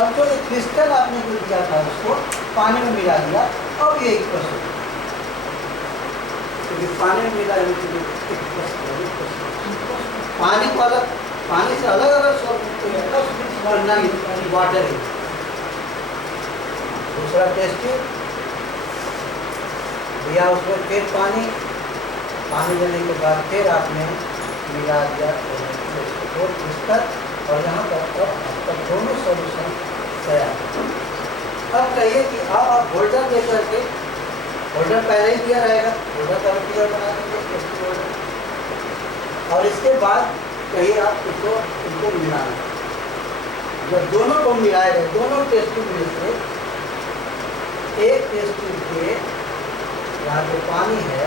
अब जो एक क्रिस्टल आपने जो दिया था उसको पानी में मिला दिया, अब ये इक्वस हो, क्योंकि पानी में मिला पानी को अलग, पानी से अलग अलग सोर्स करना वाटर है। दूसरा टेस्ट दिया उसमें, फिर पानी देने के बाद फिर आपने मिला दिया तो क्रिस्टल, और यहाँ पर दोनों सॉल्यूशन तैयार। अब कहिए कि आप होल्डर लेकर के, होल्डर पहले ही दिया रहेगा, होल्डर का फिगर बना देंगे, और इसके बाद कहिए आप इनको मिलाना। जब दोनों को मिलाए गए, दोनों टेस्ट ट्यूब में से एक टेस्ट ट्यूब के यहाँ जो पानी है,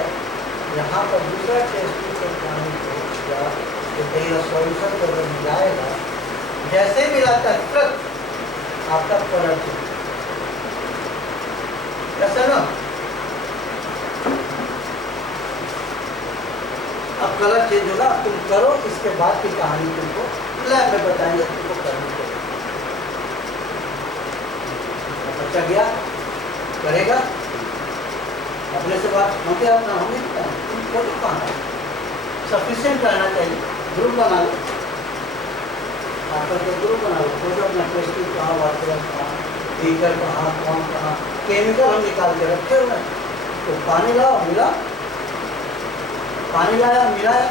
यहाँ पर दूसरा टेस्ट ट्यूब के पानी को या तो कहीं सॉल्यूशन को जब मिलाएगा, जैसे मिलाता है तुरंत आपका कलर चेंज, ऐसा ना। अब कलर चेंज होगा, तुम करो, इसके बाद की कहानी तुमको लैब में बताएंगे तुमको करनी चाहिए। बच्चा गया करेगा, अपने से बात होते अपना होंगे, तुम फोटो कहाँ सफिशिएंट रहना चाहिए। ग्रुप बना लो, आपका जो ग्रुप बना लो, फोटो अपना टेस्टिंग कहाँ, वाटर कहाँ, बीकर कहाँ, कौन कहाँ, केमिकल हम निकाल के रखे हुए हैं। तो पानी लाओ, मिला, पानी लाया मिलाया,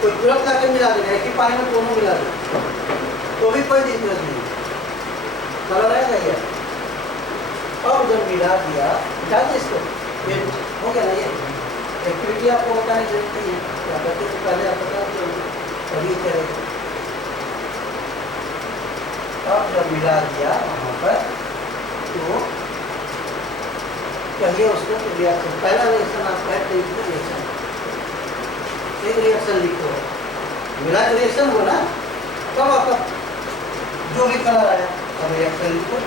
कोई तुरंत लाके मिला देगा, एक ही पानी में दोनों मिला देगा तो भी कोई दिक्कत नहीं, कलर आएगा क्या। अब जब मिला दिया, जाते इसको, ये हो गया ना। ये एक्टिविटी आपको बताने की जरूरत नहीं है, क्या करते तो पहले आप बता दो, तभी चलेगा। अब जब मिला दिया वहाँ पर, तो कहिए उसको रिएक्शन, पहला रिएक्शन आपका है रिएक्शन, एक रिएक्शन लिखो, मिला तो रिएक्शन हो ना, तब आपका जो भी कलर आया अब रिएक्शन लिखो।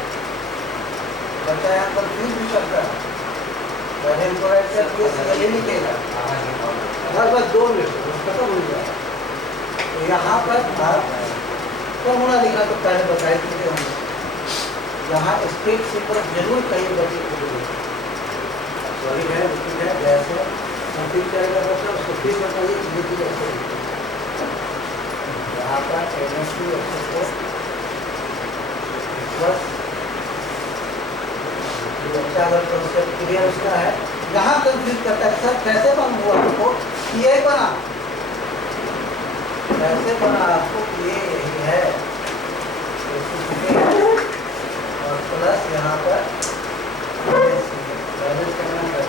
बच्चा यहाँ पर फ्यूज भी करता है, पहले ये लिखेगा, बस 2 मिनट खत्म हो जाएगा। तो यहाँ पर आप कब होना लिखा तो पहले बताए चुके होंगे, यहाँ स्टेट से पर जरूर कहीं बच्चे को सॉलिड है, लिक्विड है, गैस है, संपीड़ करेगा बच्चा, उसको फिर बताइए कि ये कैसे। यहाँ पर बच्चा अगर कॉन्सेप्ट क्लियर उसका है, यहाँ कंफ्यूज करता है सर कैसे बना हुआ आपको, ये बना कैसे बना आपको, ये यही है और प्लस यहाँ पर बैलेंस करना है।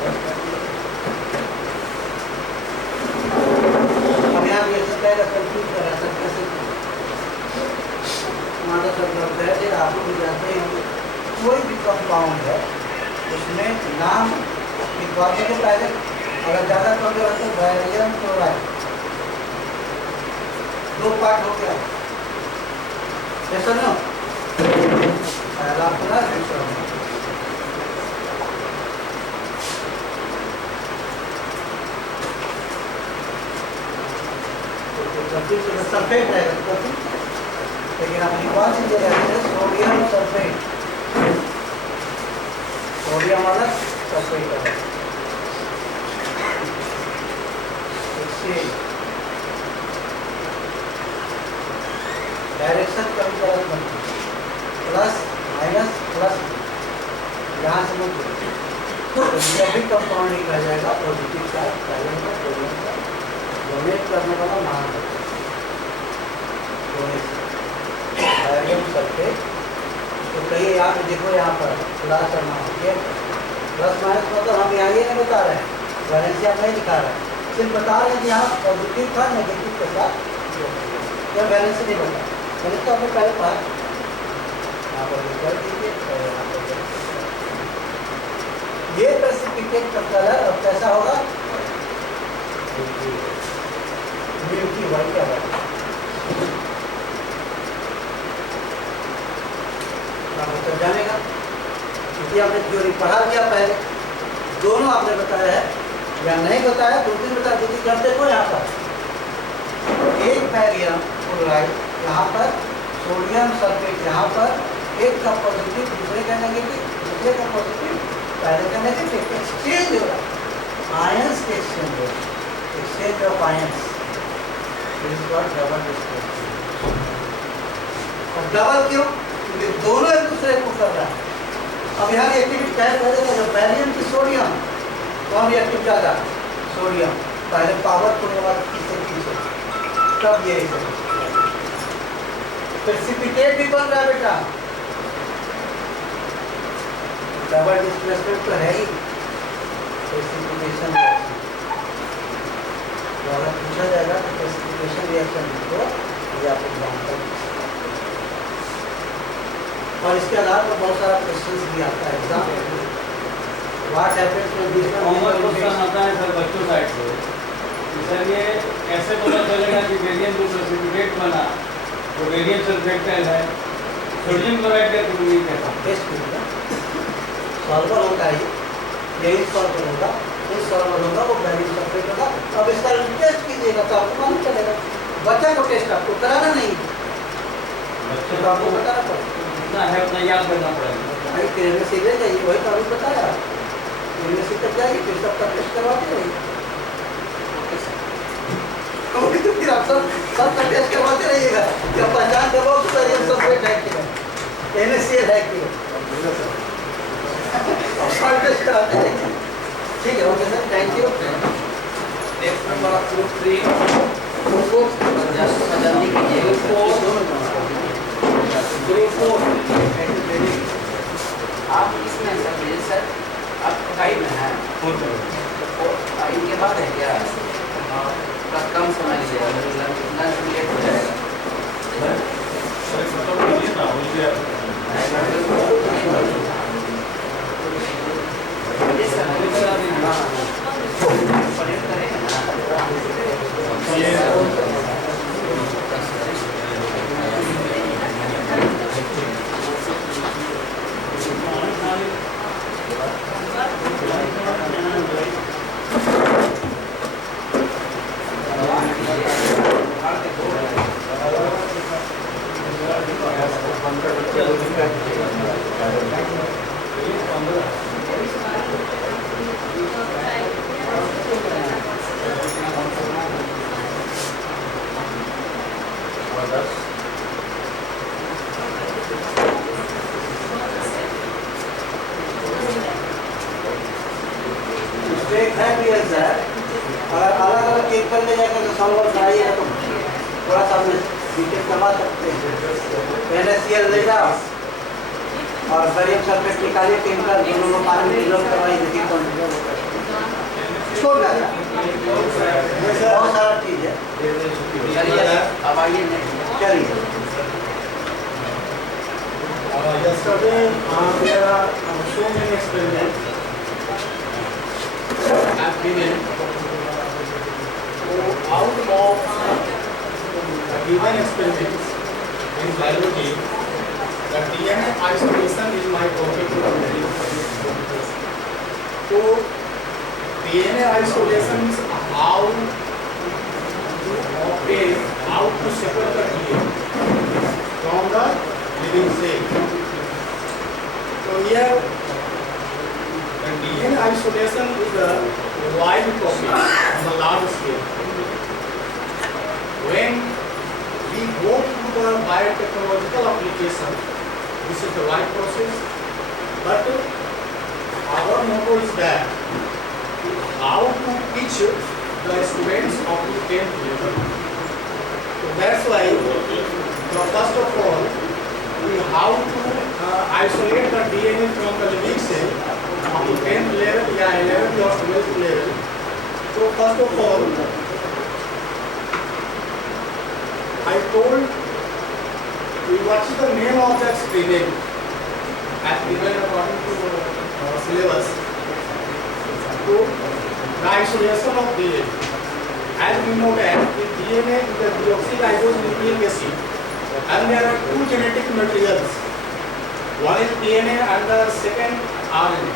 अब यहाँ ये सब कहेगा कंफ्यूज कर रहा है कैसे, हमारा सब लोग कहते आप लोग भी जानते हैं, कोई भी कंपाउंड है उसमें नाम लिखवाने के पहले अगर ज़्यादा कम होते हैं बैरियम क्लोराइड, 2 पार्ट हो गया, ऐसा ना, पहला प्लस दूसरा। तो सल्फेट रहेगा, लेकिन आप लिखवा दीजिए सोडियम सल्फेट, सोडियम वाला सल्फेट डायरेक्शन कभी गलत मत, प्लस माइनस प्लस, यहाँ से मत तो जब भी कंपाउंड लिखा जाएगा पॉजिटिव चार्ज पहले का सोडियम का डोनेट करने वाला मान है, बैरियम सल्फेट। तो कहिए यहाँ पे देखो, यहाँ पर प्लस और माइनस, प्लस माइनस मतलब हम यहाँ ये नहीं बता रहे हैं, वैलेंसी आप नहीं दिखा रहे हैं, सिर्फ बता रहे हैं कि यहाँ पॉजिटिव था नेगेटिव के साथ, या वैलेंसी नहीं बता, वैलेंसी तो आपने पहले पढ़ा, यहाँ पर कर दीजिए, यहाँ पर ये प्रेसिपिटेट का कलर अब कैसा होगा, मिल्की व्हाइट का होगा। तो जानेगा क्योंकि आपने थ्योरी पढ़ा दिया पहले, दोनों आपने बताया है या नहीं बताया, 2-3 बता, 2-3 करते को यहाँ पर एक बैरियम क्लोराइड, यहाँ पर सोडियम सल्फेट, यहाँ पर एक का पॉजिटिव दूसरे का नेगेटिव, दूसरे का पॉजिटिव पहले का नेगेटिव, एक्सचेंज हो रहा है, आयंस के एक्सचेंज हो रहा है, exchange of ions, this what double displacement. और डबल क्यों? क्योंकि दोनों एक दूसरे को कर रहा है। अब यहाँ एक्टिविटी क्या करेगा, जब बैरियम की सोडियम कौन रिएक्टिव ज़्यादा, सोडियम पहले पावरफुल होगा इससे पीछे, तब ये प्रेसिपिटेट भी बन रहा है बेटा, डबल डिस्प्लेसमेंट तो है ही, प्रेसिपिटेशन रिएक्शन। तो अगर पूछा जाएगा तो प्रेसिपिटेशन रिएक्शन को ये आप एग्जाम्पल, और इसके आधार पर बहुत सारा क्वेश्चंस भी आता है exam. What happens when this common question आता है सर बच्चों साइड से, सर ये कैसे पता चलेगा कि बेरियम जो प्रेसिपिटेट बना वो बेरियम सल्फेट है, सोडियम क्लोराइड का क्लोरीन कैसा टेस्ट करूँगा, सॉल्वर होता है यही सॉल्वर होगा, ये सॉल्वर होगा वो बेरियम सल्फेट होगा। अब इसका टेस्ट कीजिएगा तो आपको मालूम चलेगा। बच्चा को टेस्ट आपको कराना नहीं, बच्चे को आपको बताना पड़ेगा, इतना है उतना याद करना पड़ेगा। भाई ट्रेन से ले जाइए, वही तो अभी बताया, ट्रेन से तक जाइए फिर सबका टेस्ट करवाते रहिए, तो फिर आप सबका टेस्ट करवाते रहिएगा, जब पहचान करवाओ तो बेरियम सल्फेट है कि नहीं, NaCl है कि नहीं, और सब टेस्ट कराते रहिए। ठीक है, okay sir, thank you. Next number group 3 जल्दी कीजिए। ग्रुप 4 आप किसमें सर? सर आप 5 में हैं, 5 के बाद है क्या? थोड़ा कम समय लिया, लंच लेट हो जाएगा। अगर अलग अलग केमिकल में जाकर तो सॉल्वर बनाइएगा तो थोड़ा सा डिटेल करवा सकते हैं। NaCl लेगा और बेरियम सल्फेट निकालिए केमिकल, दोनों को पानी में डिसॉल्व करवाइए, देखिए कौन छोड़ जाएगा। बहुत सारा चीज़ है। चलिए अब आइए चलिए। Yesterday there are so many experiments have given. So out of given experiments in biology, the DNA isolation is my topic to very important. So DNA isolations, how to obtain, how to separate the DNA from the living cell. So here the DNA isolation is a wide topic on the large scale. When we go to the biotechnological application, this is the right process, but our motto is that how to teach the students up to 10th level. So that's why, first of all, we how to isolate the DNA from the living cell up to 10th level, 11th or 12th level. So first of all, I told you what is the name of that experiment as given according to syllabus. So the isolation of DNA. As we know that the DNA is the deoxyribonucleic acid, and there are two genetic materials. One is DNA and the second RNA.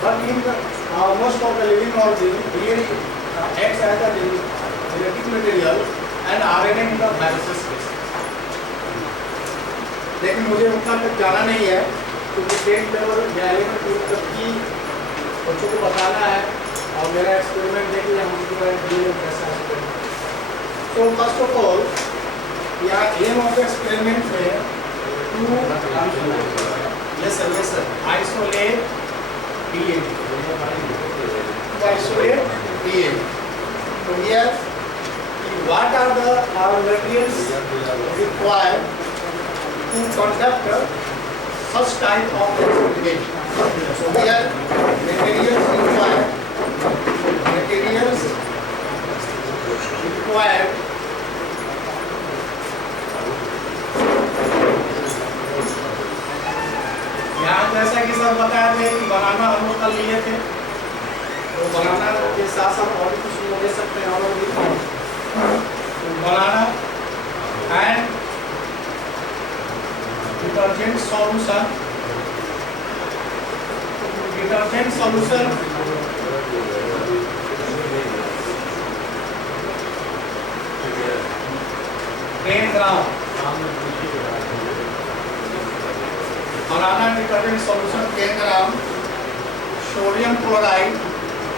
But in the, most of the living organisms, DNA acts as a genetic material and RNA in the viruses case. लेकिन मुझे उतना तक जाना नहीं है क्योंकि 10th level या 11th तक की बच्चों को बताना है और मेरा एक्सपेरिमेंट देखिए हम कैसा एक्सपेरिमेंट। तो फर्स्ट ऑफ ऑल या एम ऑफ एक्सपेरिमेंट में to yes sir isolate DNA to isolate DNA. So here, what are the materials required to conduct such type of experiment? So here, materials required यहाँ जैसा कि sir बताए थे कि बनाना हम लोग कल लिए थे, तो बनाना के साथ साथ और भी कुछ ले सकते हैं और भी banana and detergent solution 10 gram banana detergent solution 10 gram sodium chloride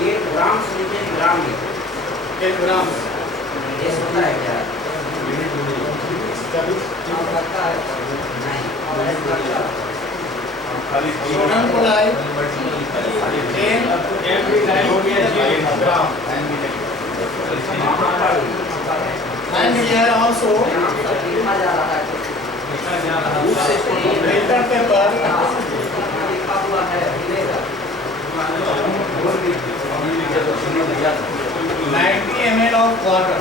1 gram से नीचे ग्राम में 10 ग्राम ये होता है क्या? लगता है sodium chloride 10 gram and here also लिखा जा रहा है filter paper लिखा हुआ है मिलेगा 90 ml of water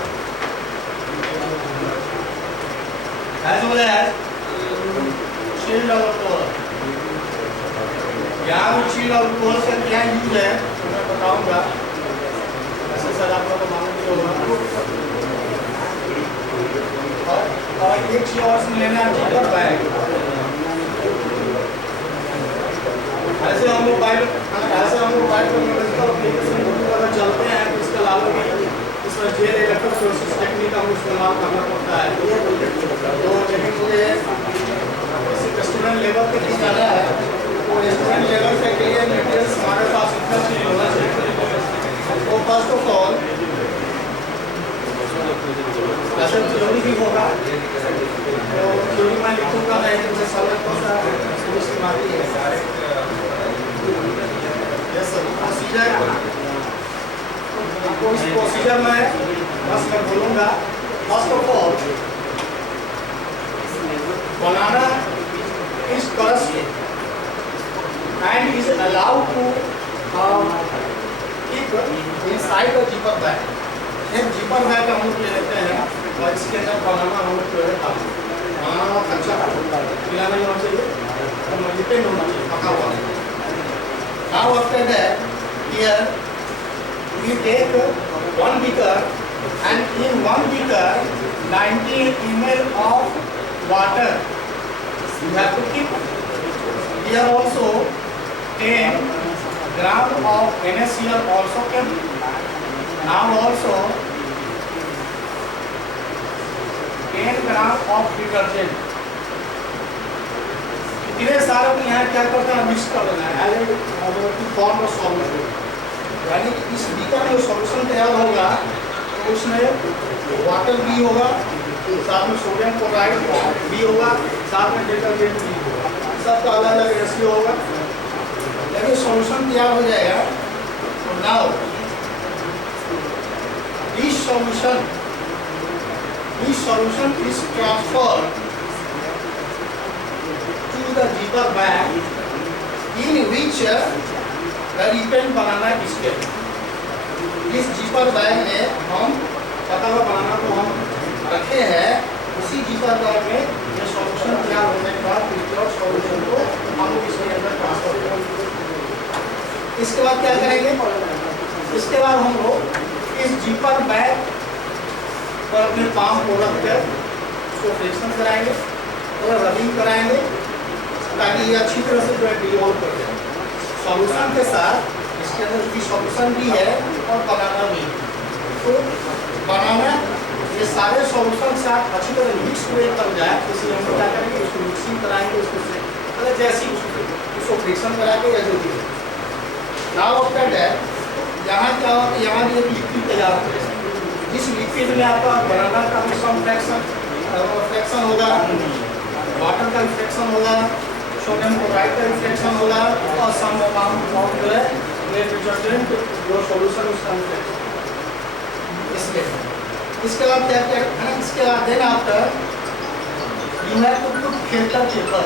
as well as chilled alcohol। यहाँ chilled alcohol का क्या यूज है तो मैं बताऊंगा, वैसे सर आप लोगों को मालूम ही होगा। और एक चीज और से लेना है जीपर बैग। ऐसे हम लोग बाइक पर म्यूजिकल एप्लीकेशन वगैरह चलते हैं तो इसके अलावा भी इसमें जेल इलेक्ट्रिक सोर्सेस टेक्निक का इस्तेमाल करना पड़ता है। तो लेकिन मुझे स्टूडेंट लेवल पे नहीं जाना है, तो स्टूडेंट लेवल पे के लिए मटेरियल्स हमारे पास इतना चीज होना चाहिए। तो फर्स्ट ऑफ ऑल वैसे थ्योरी भी होगा, तो थ्योरी में लिखूंगा मैं मुझे सरल सा समझ में आती है। यस सर प्रोसीजर आपको इस प्रोसीजर में बस मैं बोलूँगा। First of all banana is crushed and is allowed to keep inside the zipper bag. एक जिपर बैग हम लोग ले लेते हैं और इसके अंदर बनाना हम लोग जो है बनाना अच्छा पिला नहीं होना चाहिए और डिपेंड होना चाहिए पका हुआ। Now after that here we take one beaker and in one beaker 90 ml of water you have to keep। Here also 10 gram of NaCl also kept। Now also 10 gram of detergent। इतने सारे को यहाँ क्या करते हैं mix कर देना है फॉर्म ऑफ सॉल्यूशन, यानी कि इस बीकर में सॉल्यूशन तैयार होगा तो उसमें वाटर भी होगा, साथ में सोडियम क्लोराइड भी होगा, साथ में डिटर्जेंट भी होगा, सबका अलग अलग रेशियो होगा। लेकिन सॉल्यूशन तैयार हो जाएगा तो now this solution is transferred to the zipper bag in which the ripened banana is kept। इस जिपर बैग में हम पका हुआ बनाना को हम रखे हैं, उसी जिपर बैग में ये सॉल्यूशन तैयार होने के बाद विदाउट सॉल्यूशन को हम लोग इसके अंदर ट्रांसफर करेंगे। इसके बाद क्या करेंगे, इसके बाद हम लोग इस जिपर बैग पर अपने पाम को रख कर उसको फ्रिक्शन कराएंगे और रबिंग कराएंगे ताकि ये अच्छी तरह से जो है डिवॉल्व कर जाए सॉल्यूशन के साथ। इसके अंदर भी सॉल्यूशन भी है और बनाना भी है। तो बनाना ये सारे सॉल्यूशन से आप अच्छी तरह मिक्स हुए कर जाए, इसलिए हम क्या करेंगे, उसको मिक्सिंग कराएंगे, उसको जैसी उसको फ्रिक्शन करा के या जो भी नाउ आफ्टर दैट यहाँ क्या होगा, यहाँ ये लिक्विड तैयार होगा। इस लिक्विड में आपका बनाना का भी सम फ्रैक्शन होगा, वाटर का रिफ्लेक्शन होगा, सोडियम क्लोराइड का रिफ्लेक्शन होगा और सम अमाउंट ऑफ जो है डिटर्जेंट जो सॉल्यूशन उसका इसके बाद क्या क्या है ना, इसके बाद then after you have to put filter paper,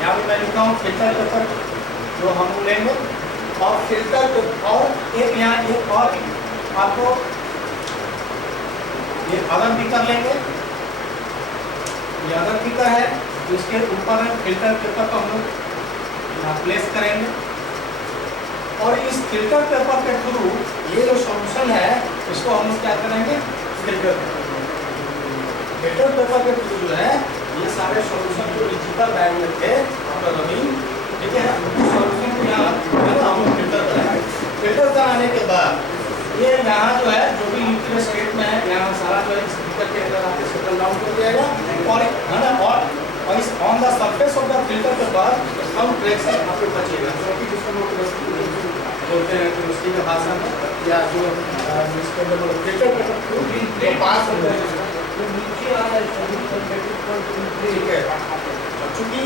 यहाँ पे मैं लिखा हूँ फिल्टर पेपर जो हम लेंगे, और फिल्टर पेपर और एक यहाँ एक और आपको ये अदर बीकर लेंगे, ये अदर बीकर है, इसके ऊपर फिल्टर पेपर को हम लोग यहाँ प्लेस करेंगे और इस फिल्टर पेपर के थ्रू ये जो सॉल्यूशन है इसको हम लोग क्या करेंगे, फिल्टर पेपर के थ्रू जो है ये सारे सॉल्यूशन जो डिजिटल बैग में थे आपका रनिंग, ठीक है, सॉल्यूशन को यहाँ हम लोग फिल्टर कराएंगे। फिल्टर कराने के बाद ये यहाँ जो है जो भी लिक्विड स्टेट में है यहाँ सारा जो है इस बीकर के अंदर आके सेटल डाउन कर दिया जाएगा और है ना, और इस on the surface of the filter paper हम ट्रेक्शन आपको बचेगा, क्योंकि जिसको लोग बोलते हैं केमिस्ट्री का भाषा में, या जो फिल्टर पेपर पास होता है नीचे आ रहा है, ठीक है, चूँकि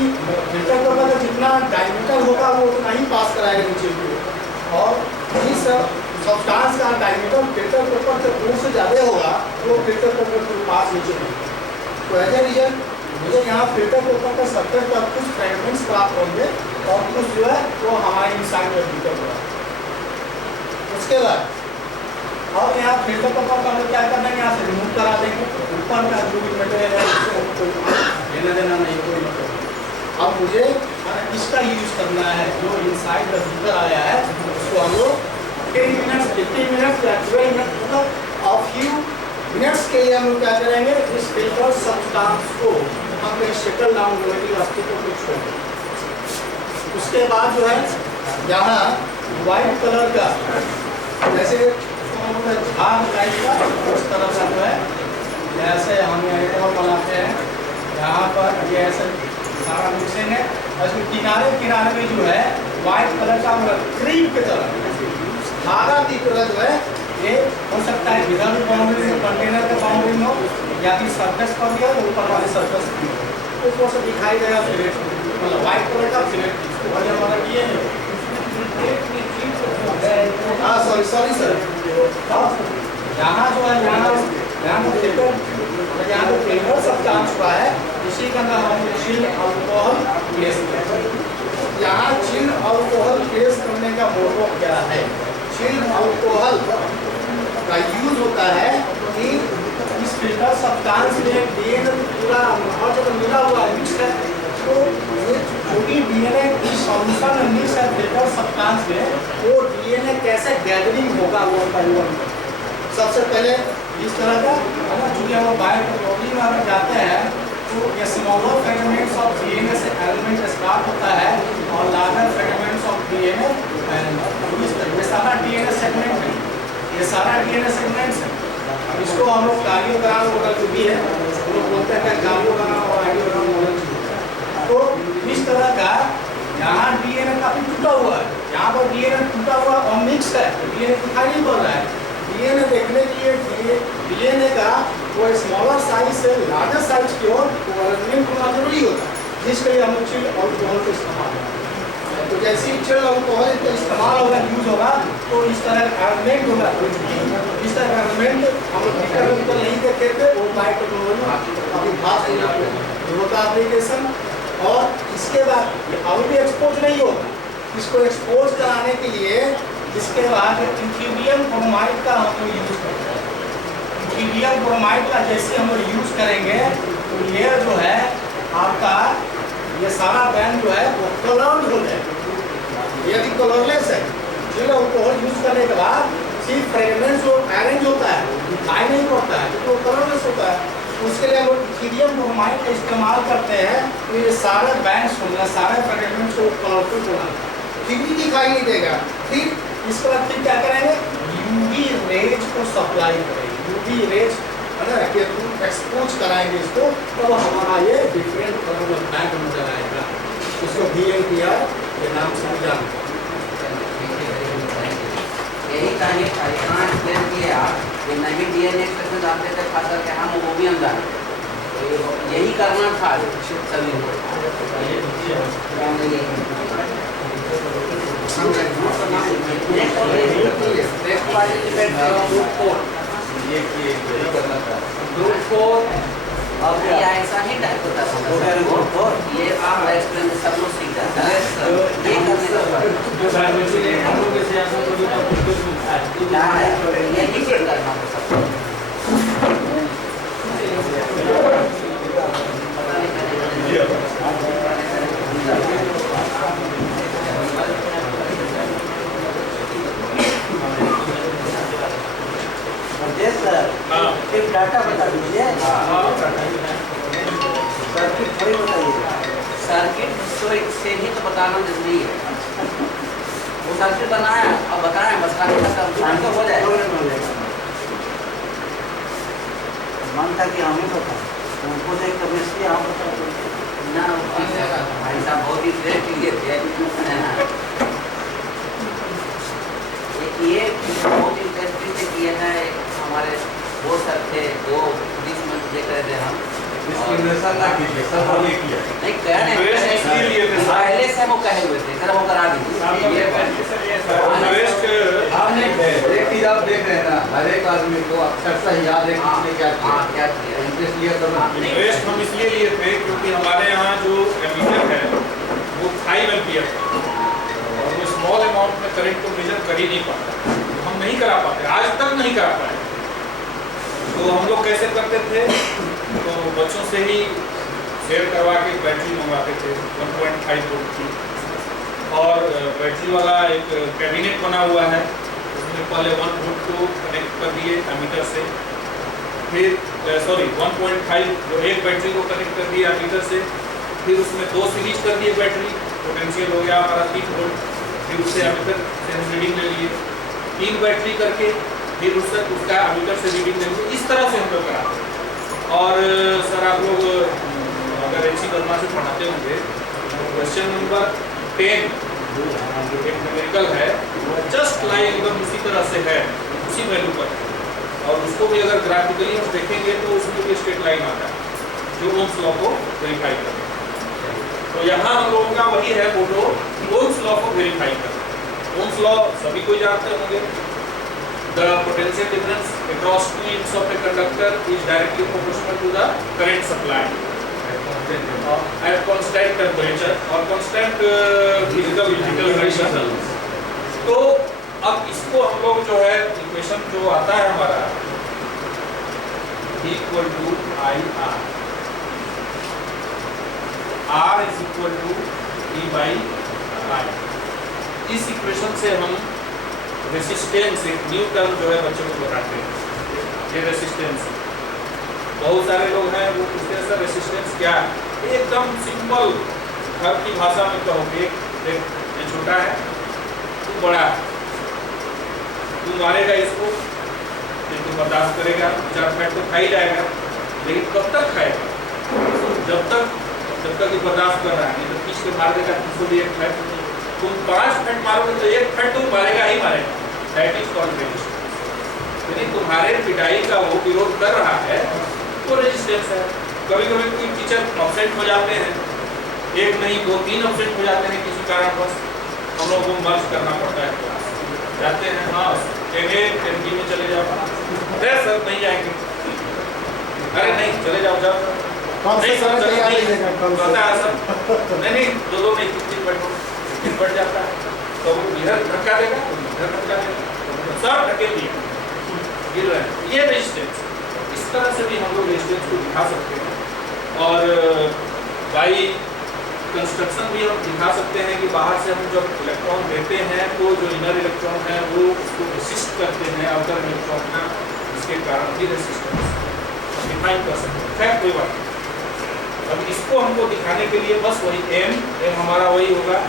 फिल्टर पेपर का जितना डायमीटर होगा वो उतना ही पास कराएगा नीचे को, और इस सब्सटेंस का डायमीटर फिल्टर पेपर से दूर से ज़्यादा होगा वो फिल्टर पेपर को पास नीचे नहीं। तो एज ए रीजन मुझे यहाँ फिल्टर पेपर का सरफेस पर कुछ फ्रेगमेंट्स प्राप्त होंगे और कुछ जो है वो हमारे इंसाइड में फिल्टर होगा। उसके बाद और यहाँ फिल्टर पेपर का हम क्या करना है, यहाँ से रिमूव करा देंगे, ऊपर का जो भी मटेरियल है उसको लेना देना नहीं कोई मतलब। अब मुझे इसका यूज करना है जो इनसाइड द बीकर आया है उसको हम लोग 10 मिनट्स 15 मिनट्स या 12 मिनट मतलब और फ्यू मिनट्स के लिए हम लोग क्या करेंगे, इस फिल्टर सब्सटेंस को हम सेटल डाउन होने की अस्तित्व को छोड़ेंगे। उसके बाद जो है यहाँ वाइट कलर का जैसे झाग टाइप का उस तरह का जो है जैसे हम यहाँ बनाते हैं, यहाँ पर ये ऐसे सारा मिक्सिंग है और इसमें किनारे किनारे में जो है वाइट कलर का क्रीम की तरह धागा की तरह जो है ये हो सकता है इधर भी बाउंड्री में कंटेनर के बाउंड्री में हो या फिर सरफेस पर भी हो, ऊपर वाले सरफेस पर ऊपर से दिखाई देगा फिलेट, मतलब वाइट कलर का फिलेट और हमारा ये है। हाँ सॉरी सर, यहाँ जो है यहाँ जो फिल्टर सब्सटेंस हुआ है इसी का अंदर हम चिल्ड अल्कोहल प्लेस करते हैं। यहाँ चिल्ड अल्कोहल प्लेस करने का मोटिव क्या है, चिल्ड अल्कोहल का यूज होता है कि इस फिल्टर सब्सटेंस में डीएनए पूरा और जब मिला हुआ मिक्स है तो ये जो भी डीएनए की सॉल्यूशन में मिक्स है फिल्टर सब्सटेंस में वो डीएनए कैसे गैदरिंग होगा वो परिवर्तन सबसे पहले इस तरह का है ना, चूँकि हम बायोटेक्नोलॉजी में हम जाते हैं तो ये स्मॉलर फ्रेगमेंट्स ऑफ डीएनए से एलिमेंट स्टार्ट होता है और लार्जर फ्रेगमेंट्स ऑफ डीएनए ये सारा डीएनए सेगमेंट है, ये सारा डीएनए सेगमेंट्स है। अब इसको हम लोग कार्डियोग्राम वगैरह जो भी है वो लोग बोलते हैं कार्डियोग्राम और आइडियोग्राम वगैरह। तो इस तरह का यहाँ डीएनए काफी टूटा हुआ है, यहाँ पर डीएनए टूटा हुआ और मिक्स है, डीएनए दिखाई नहीं पड़ रहा है। डीएनए देखने के लिए डीएनए का वो स्मॉलर साइज से लार्जर साइज की ओर अरेंजमेंट होना जरूरी होता है, जिसके लिए हम लोग चिल्ड अल्कोहल का इस्तेमाल करते हैं। तो जैसे ही चिल्ड अल्कोहल का इस्तेमाल होगा यूज होगा तो इस तरह का अरेंजमेंट होगा, इस तरह का अरेंजमेंट हम लोग टिकर नहीं देखे थे वो बायोटेक्नोलॉजी अभी फास्ट होता एप्लीकेशन। और इसके बाद अभी भी एक्सपोज नहीं होगा, इसको एक्सपोज कराने के लिए इसके बाद इथियोपियन ब्रोमाइड का हम लोग यूज करते हैं। इथियोपियन ब्रोमाइड का जैसे हम लोग यूज करेंगे तो ये जो है आपका ये सारा बैंड जो है वो कलर्ड हो जाएगा। यदि कलरलेस है चिल्ड अल्कोहल यूज करने के बाद सिर्फ फ्रेगमेंट्स जो अरेंज होता है दिखाई नहीं पड़ता है क्योंकि वो कलरलेस होता है। उसके लिए हम लोग इथियोपियन ब्रोमाइड का इस्तेमाल करते हैं तो ये सारे बैंड्स होंगे, सारे फ्रेगमेंट्स को कलरफुल बनाना फिर भी दिखाई नहीं देगा। फिर इसके बाद फिर क्या करेंगे, यूवी रेज को सप्लाई करेंगे। यूवी रेज है ना कि एक्सपोज कराएंगे इसको, तब हमारा ये डिफरेंट कलर में ब्लैक नजर आएगा। उसको DNTR के नाम से जानते हैं। यही कहानी इतना एक्सप्लेन किया कि नहीं DNA एक्सप्रेशन जानते थे, खास करके हम वो भी हम जानते, तो यही करना था सभी को। ग्रुप 4 अब ये ऐसा ही टाइप होता है, ये आप एक्सप्लेन सब लोग सीख जाता है, ये करने का जो बायोलॉजी ने हम लोग के सियासत को भी तो कुछ मिलता है। क्या है, यही करना है सबको। यस सर, एक डाटा बता दीजिए, सर्किट थोड़ी बताइए। सर्किट से ही तो बताना जरूरी है। वो सर्किट बनाया अब बताया, बस खाली तो हो जाए। मन था कि हमें पता, उनको देख कर इसलिए हम बता देंगे ना, भाई साहब बहुत ही श्रेष्ठ लिए थे। ये बहुत इंटरेस्टिंग से किए हैं। हमारे वो सर थे, वो 20 मिनट देख रहे थे हम। डिस्क्रिमिनेशन ना कीजिए, सब हमने किया। नहीं पहले से वो कहे हुए थे, सर वो करा दीजिए। एक चीज आप देख रहे हैं ना, हर एक आदमी को अक्सर याद है किसने क्या किया। क्या किया, इंटरेस्ट लिया करना। वेस्ट हम इसलिए लिए थे क्योंकि हमारे यहाँ जो एमीटर है वो 5 एम्पियर है और वो स्मॉल अमाउंट में करंट को मेजर कर ही नहीं पाता, तो हम नहीं करा पाते, आज तक नहीं करा पाए। तो हम लोग कैसे करते थे, तो बच्चों से ही शेयर करवा के बैटरी मंगवाते थे 1.5 वोल्ट की, और बैटरी वाला एक कैबिनेट बना हुआ है, उसमें पहले 1 वोल्ट को कनेक्ट कर दिए एमीटर से, फिर 1.5 एक बैटरी को कनेक्ट कर दिया एमीटर से, फिर उसमें 2 सीरीज कर दिए बैटरी, पोटेंशियल हो गया हमारा 3 वोल्ट, फिर उससे एमीटर से हम रीडिंग ले लिए, 3 बैटरी करके फिर उसका एमीटर से रीडिंग ले लिए। इस तरह से हम लोग कराते हैं। और सर आप लोग अगर अच्छी बदमा से पढ़ाते होंगे तो क्वेश्चन नंबर 10 एक न्यूमेरिकल है, वो जस्ट लाइक एकदम इसी तरह से है, उसी वैल्यू पर, और उसको भी अगर ग्राफिकली हम देखेंगे तो उसमें भी स्ट्रेट लाइन आता है जो ओम्स लॉ को वेरीफाई करता है। तो यहाँ हम लोगों का वही है फोटो, ओम्स लॉ को वेरीफाई करता है। ओम्स लॉ सभी कोई जानते होंगे, the potential difference across two ends of a conductor is directly proportional to the current supply at constant temperature or constant physical condition। तो अब इसको हम लोग जो है इक्वेशन जो आता है हमारा equal to I R is equal to E by I. इस इक्वेशन से हम रेसिस्टेंस, एक न्यू टर्म जो है बच्चों को बताते हैं, ये रेसिस्टेंस। बहुत सारे लोग हैं वो पूछते हैं सर रेसिस्टेंस क्या है, एकदम सिंपल घर की भाषा में कहोगे, ये छोटा है तू बड़ा है, तू मारेगा इसको फिर तू बर्दाश्त करेगा, 4 फैट तो खा ही जाएगा, लेकिन कब तक खाएगा, जब तक ये बर्दाश्त कर रहा है, नहीं तो खींच के मार देगा किसी भी 1 फैट। तुम 5 फैट मारोगे तो 1 फैट तुम मारेगा ही मारेगा, दैट इज कॉल्ड रेजिस्टेंस। यदि तुम्हारे पिटाई का वो विरोध कर रहा है तो रेजिस्टेंस है। कभी कभी कोई टीचर अपसेट हो जाते हैं, 1 नहीं 2 3 अपसेट हो जाते हैं किसी कारणवश, हम लोगों को मर्ज करना पड़ता है क्लास, जाते हैं हाँ 10A 10B में चले जाओ, अरे सर नहीं जाएंगे, अरे नहीं चले जाओ नहीं सर पता है सर नहीं 2 नहीं 3 बैठो, फिर बढ़ जाता है तो वो इधर धक्का देगा, इधर धक्का देगा, सब धकेल दिया गिर रहे हैं। ये रेजिस्टेंस, इस तरह से भी हम लोग रेजिस्टेंस को दिखा सकते हैं। और बाई कंस्ट्रक्शन भी हम दिखा सकते हैं कि बाहर से हम जब इलेक्ट्रॉन देते हैं तो जो इनर इलेक्ट्रॉन है वो उसको रेसिस्ट करते हैं आउटर इलेक्ट्रॉन का, इसके कारण भी रेसिस्टेंस डिफाइन कर सकते हैं। खैर कोई बात नहीं, अब इसको हमको दिखाने के लिए बस वही एम हमारा वही होगा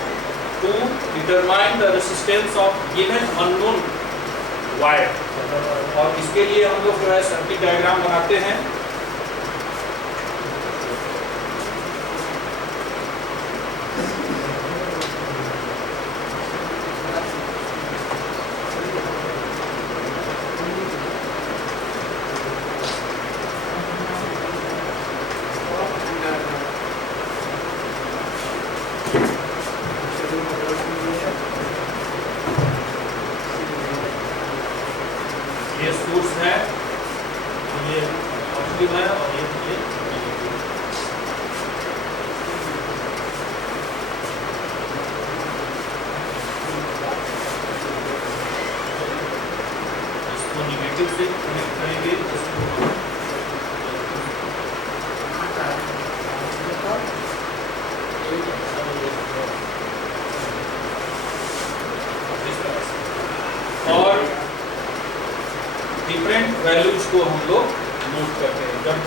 to determine the resistance of given unknown wire और इसके लिए हम लोग जो है सर्किट डायग्राम बनाते हैं। ये सोर्स है, ये पॉजिटिव है और ये नेगेटिव। इसको नेगेटिव से कनेक्ट करेंगे, इसको और डिफरेंट वैल्यूज को हम लोग नोट करते हैं। जब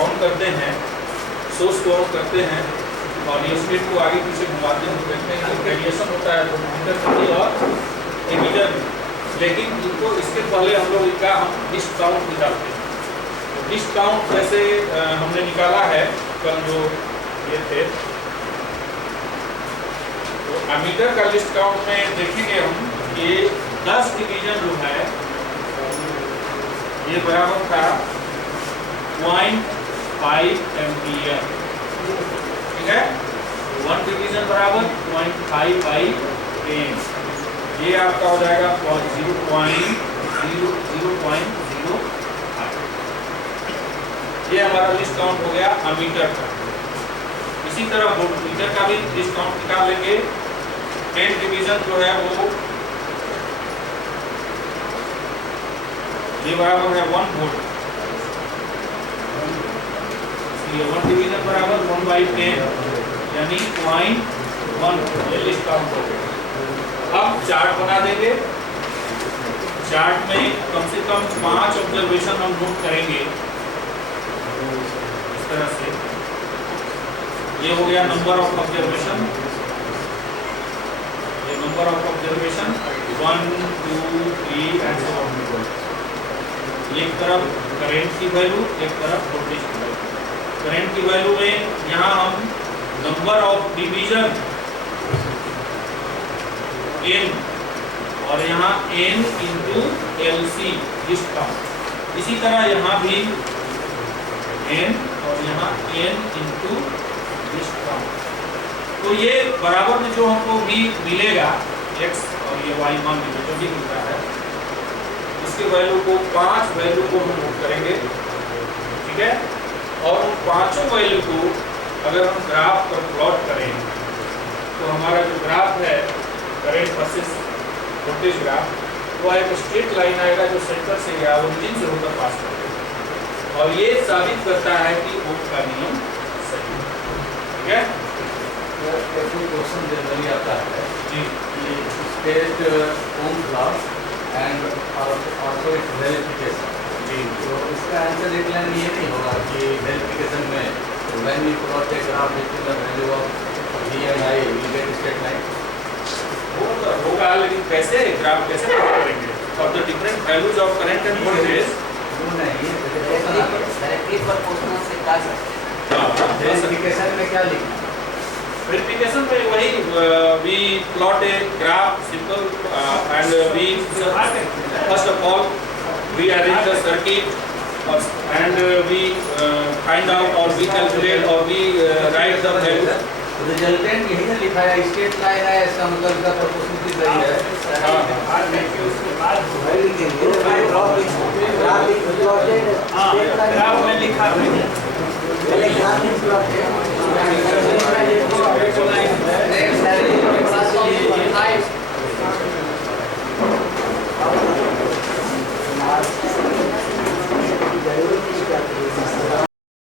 ऑन करते हैं, सोर्स को ऑन करते हैं और ये स्विच को आगे पीछे घुमाते हैं तो देखते हैं कि रेडिएशन होता है ट्रांजिस्टर और एमिटर में। लेकिन इनको इसके पहले हम लोग इनका हम लिस्ट काउंट निकालते हैं। तो लिस्ट काउंट वैसे हमने निकाला है कल जो ये थे। तो एमिटर का लिस्ट काउंट में देखेंगे हम कि 10 डिवीजन जो है ये बराबर था 0.5 एम्पियर। ठीक है, 1 डिवीजन बराबर 0.5 by 10। ये आपका हो जाएगा 0.005। ये हमारा लिस्ट काउंट हो गया एमीटर का। इसी तरह वोल्टमीटर का भी लिस्ट काउंट निकाल लेंगे। 10 डिवीजन जो है वो ये बराबर है 1 वोल्ट, इसलिए 1 डिवीजन बराबर 1 by 10 यानी 0.1। ये लिस्ट काउंट हो गया। अब चार्ट बना देंगे। चार्ट में कम से कम 5 ऑब्जर्वेशन हम नोट करेंगे इस तरह से। ये हो गया नंबर ऑफ ऑब्जर्वेशन। ये number of observation 1 2 3 and so on. एक तरफ करंट की वैल्यू, एक तरफ वोल्टेज की वैल्यू। करंट की वैल्यू में यहाँ हम नंबर ऑफ डिवीजन n और यहाँ n into LC list count. इसी तरह यहाँ भी n और यहाँ n इंटू लिस्ट काउंट। तो ये बराबर में जो हमको भी मिलेगा x और ये y मान लीजिए जो भी मिलता है, इसके वैल्यू को 5 वैल्यू को हम नोट करेंगे। ठीक है, और उन 5 वैल्यू को अगर हम ग्राफ पर प्लॉट करें तो हमारा जो ग्राफ है करंट वर्सेस वोल्टेज ग्राफ, वो एक स्ट्रेट लाइन आएगा जो सेंटर से या ओरिजिन से होकर पास करेगा और ये साबित करता है कि ओम का नियम सही है। ठीक है, क्वेश्चन जनरली आता है जी कि state Ohm law and also its verification. जी, तो इसका आंसर एक लाइन ये नहीं होगा कि वेरिफिकेशन में when we plot a graph with the value of V and I we get straight line। वो तो होगा, लेकिन कैसे ग्राफ कैसे प्लॉट करेंगे for the different values of current end voltage? वो नहीं, डायरेक्टली प्रोपोर्शनल से कह सकते हैं। वेरिफिकेशन में क्या लिखना? वेरिफिकेशन में वही we plot a graph simple and we first of all we arrange the circuit and we find out or we calculate or we write the value। Resultant यही ना लिखा है, स्ट्रेट लाइन है, इसका मतलब इसका प्रोपोर्शनल सही है। ग्राफ में लिखा है